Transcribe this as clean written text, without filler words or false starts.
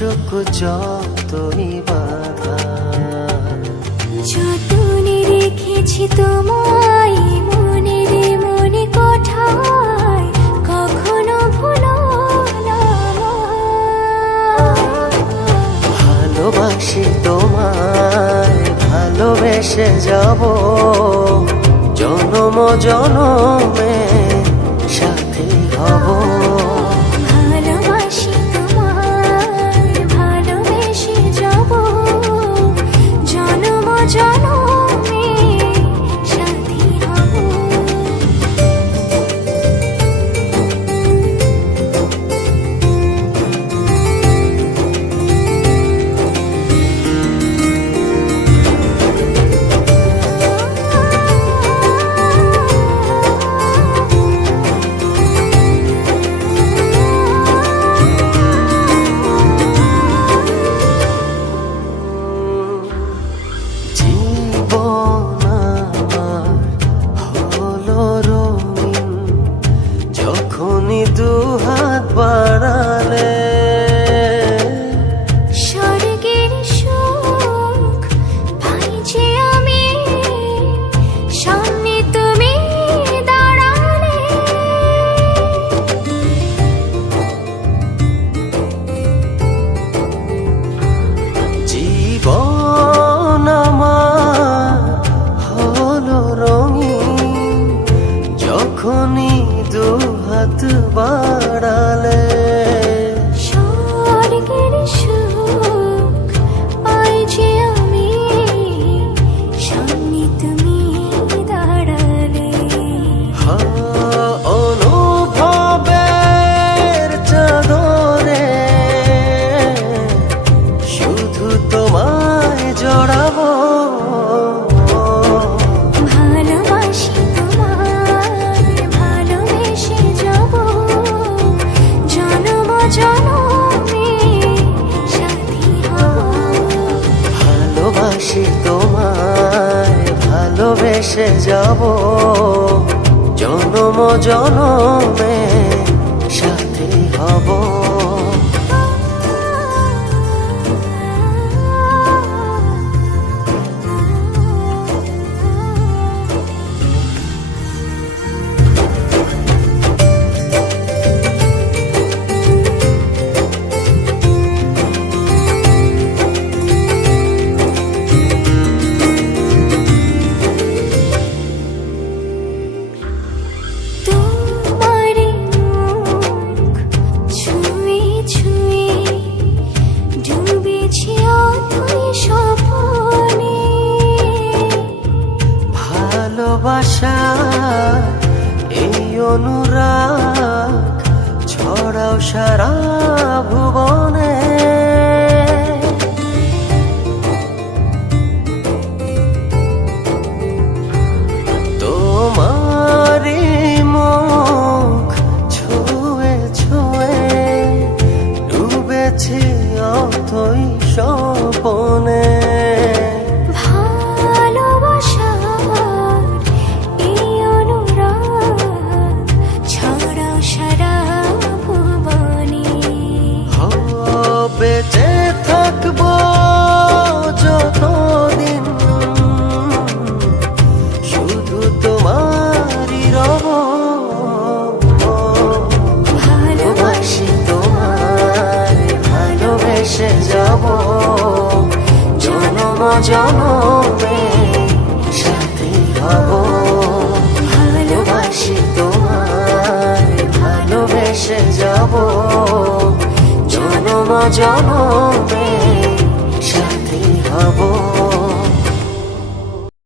আসুক যতই বাধা, যতনে রেখেছি তোমায় মনের মনে কোঠায়, কখনো ভুলো না। ভালোবাসি তোমায়, ভালোবেসে যাব জনম জনমে সাথী হব। ভালোবাসি তোমায়, ভালোবেসে যাব জনম জনমে সাথী হব। জীবন আমার হলো রঙিন, যখনই দুহাত বাড়ালে স্বর্গের সুখ পাই যে আমি, সামনে তুমি দাঁড়ালে। জীবন আমার হলো রঙিন, যখনই দুহাত বাড়ালে স্বর্গের সুখ পাই যে আমি, সামনে তুমি দাঁড়ালে। অনুভবের চাদরে শুধু তোমায় জড়াবো। ভালোবাসি তোমায়, ভালোবেসে যাব জনম জনমে সাথী হব। ভালোবাসি তোমায়, ভালোবেসে যাব জনম জনমে সাথী হব। তোমার মুখ ছুঁয়ে ছুঁয়ে ডুবেছি অথই স্বপ্নে। ভালোবাসা এই অনুরাগ ছড়াও সারা ভুবনে। তোমারি মুখ ছুঁয়ে ছুঁয়ে ডুবেছি অথই স্বপনে। ভালোবাসার এই অনুরাগ ছড়াও সারা ভুবনে। বেঁচে থাকবো যতদিন শুধু তোমারই রব। ভালোবাসি তোমায়, ভালোবেসে যাব জনম জনমে সাথী হব। ভালোবাসি তোমায়, ভালোবেসে যাব জনম জনমে